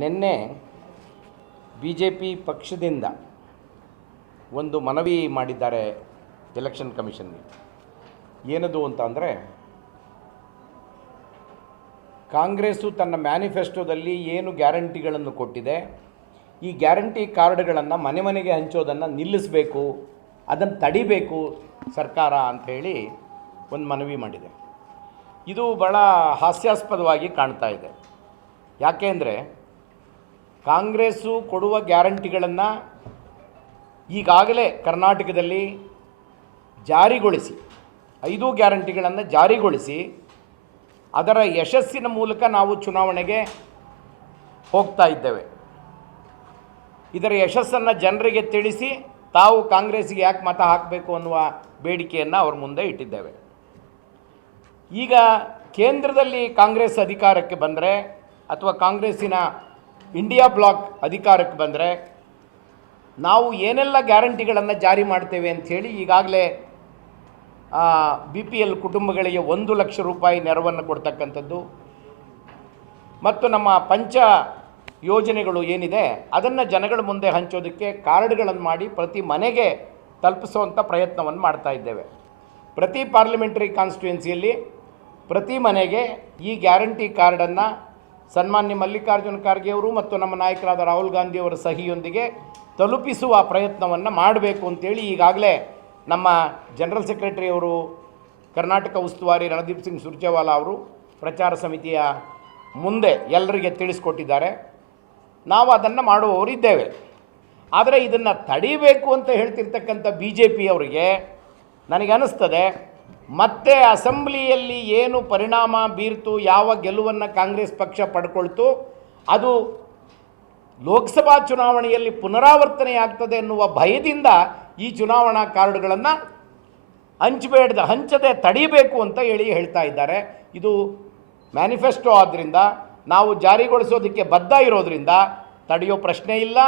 ನಿನ್ನೆ BJP ಪಕ್ಷದಿಂದ ಒಂದು ಮನವಿ ಮಾಡಿದ್ದಾರೆ ಎಲೆಕ್ಷನ್ ಕಮಿಷನ್ಗೆ. ಏನದು ಅಂತ ಅಂದರೆ, ಕಾಂಗ್ರೆಸ್ಸು ತನ್ನ ಮ್ಯಾನಿಫೆಸ್ಟೋದಲ್ಲಿ ಏನು ಗ್ಯಾರಂಟಿಗಳನ್ನು ಕೊಟ್ಟಿದೆ, ಈ ಗ್ಯಾರಂಟಿ ಕಾರ್ಡ್ಗಳನ್ನು ಮನೆ ಮನೆಗೆ ಹಂಚೋದನ್ನು ನಿಲ್ಲಿಸಬೇಕು, ಅದನ್ನು ತಡಿಬೇಕು ಸರ್ಕಾರ ಅಂಥೇಳಿ ಒಂದು ಮನವಿ ಮಾಡಿದೆ. ಇದು ಭಾಳ ಹಾಸ್ಯಾಸ್ಪದವಾಗಿ ಕಾಣ್ತಾ ಇದೆ. ಯಾಕೆ ಅಂದರೆ, ಕಾಂಗ್ರೆಸ್ಸು ಕೊಡುವ ಗ್ಯಾರಂಟಿಗಳನ್ನು ಈಗಾಗಲೇ ಕರ್ನಾಟಕದಲ್ಲಿ ಜಾರಿಗೊಳಿಸಿ 5 ಗ್ಯಾರಂಟಿಗಳನ್ನು ಜಾರಿಗೊಳಿಸಿ ಅದರ ಯಶಸ್ಸಿನ ಮೂಲಕ ನಾವು ಚುನಾವಣೆಗೆ ಹೋಗ್ತಾ ಇದ್ದೇವೆ. ಇದರ ಯಶಸ್ಸನ್ನು ಜನರಿಗೆ ತಿಳಿಸಿ ತಾವು ಕಾಂಗ್ರೆಸ್ಸಿಗೆ ಯಾಕೆ ಮತ ಹಾಕಬೇಕು ಅನ್ನುವ ಬೇಡಿಕೆಯನ್ನು ಅವ್ರ ಮುಂದೆ ಇಟ್ಟಿದ್ದೇವೆ. ಈಗ ಕೇಂದ್ರದಲ್ಲಿ ಕಾಂಗ್ರೆಸ್ ಅಧಿಕಾರಕ್ಕೆ ಬಂದರೆ ಅಥವಾ ಕಾಂಗ್ರೆಸ್ಸಿನ ಇಂಡಿಯಾ ಬ್ಲಾಕ್ ಅಧಿಕಾರಕ್ಕೆ ಬಂದರೆ ನಾವು ಏನೆಲ್ಲ ಗ್ಯಾರಂಟಿಗಳನ್ನು ಜಾರಿ ಮಾಡ್ತೇವೆ ಅಂಥೇಳಿ ಈಗಾಗಲೇ BPL ಕುಟುಂಬಗಳಿಗೆ 1 ಲಕ್ಷ ರೂಪಾಯಿ ನೆರವನ್ನು ಕೊಡ್ತಕ್ಕಂಥದ್ದು ಮತ್ತು ನಮ್ಮ ಪಂಚ ಯೋಜನೆಗಳು ಏನಿದೆ ಅದನ್ನು ಜನಗಳ ಮುಂದೆ ಹಂಚೋದಕ್ಕೆ ಕಾರ್ಡ್ಗಳನ್ನು ಮಾಡಿ ಪ್ರತಿ ಮನೆಗೆ ತಲುಪಿಸುವಂಥ ಪ್ರಯತ್ನವನ್ನು ಮಾಡ್ತಾ ಇದ್ದೇವೆ. ಪ್ರತಿ ಪಾರ್ಲಿಮೆಂಟರಿ ಕಾನ್ಸ್ಟಿಟ್ಯೂನ್ಸಿಯಲ್ಲಿ ಪ್ರತಿ ಮನೆಗೆ ಈ ಗ್ಯಾರಂಟಿ ಕಾರ್ಡನ್ನು ಸನ್ಮಾನ್ಯ ಮಲ್ಲಿಕಾರ್ಜುನ ಖರ್ಗೆ ಅವರು ಮತ್ತು ನಮ್ಮ ನಾಯಕರಾದ ರಾಹುಲ್ ಗಾಂಧಿಯವರ ಸಹಿಯೊಂದಿಗೆ ತಲುಪಿಸುವ ಪ್ರಯತ್ನವನ್ನು ಮಾಡಬೇಕು ಅಂತೇಳಿ ಈಗಾಗಲೇ ನಮ್ಮ ಜನರಲ್ ಸೆಕ್ರೆಟರಿ ಅವರು, ಕರ್ನಾಟಕ ಉಸ್ತುವಾರಿ ರಣದೀಪ್ ಸಿಂಗ್ ಸುರ್ಜೇವಾಲಾ ಅವರು ಪ್ರಚಾರ ಸಮಿತಿಯ ಮುಂದೆ ಎಲ್ಲರಿಗೆ ತಿಳಿಸ್ಕೊಟ್ಟಿದ್ದಾರೆ. ನಾವು ಅದನ್ನು ಮಾಡುವವರಿದ್ದೇವೆ. ಆದರೆ ಇದನ್ನು ತಡಿಬೇಕು ಅಂತ ಹೇಳ್ತಿರ್ತಕ್ಕಂಥ BJP ಅವರಿಗೆ ನನಗನ್ನಿಸ್ತದೆ, ಮತ್ತೆ ಅಸೆಂಬ್ಲಿಯಲ್ಲಿ ಏನು ಪರಿಣಾಮ ಬೀರ್ತು, ಯಾವ ಗೆಲುವನ್ನು ಕಾಂಗ್ರೆಸ್ ಪಕ್ಷ ಪಡ್ಕೊಳ್ತು, ಅದು ಲೋಕಸಭಾ ಚುನಾವಣೆಯಲ್ಲಿ ಪುನರಾವರ್ತನೆಯಾಗ್ತದೆ ಎನ್ನುವ ಭಯದಿಂದ ಈ ಚುನಾವಣಾ ಕಾರ್ಡ್ಗಳನ್ನು ಹಂಚದೆ ತಡಿಬೇಕು ಅಂತ ಹೇಳ್ತಾ ಇದ್ದಾರೆ. ಇದು ಮ್ಯಾನಿಫೆಸ್ಟೋ ಆದ್ದರಿಂದ ನಾವು ಜಾರಿಗೊಳಿಸೋದಕ್ಕೆ ಬದ್ಧ ಇರೋದರಿಂದ ತಡೆಯೋ ಪ್ರಶ್ನೆ ಇಲ್ಲ.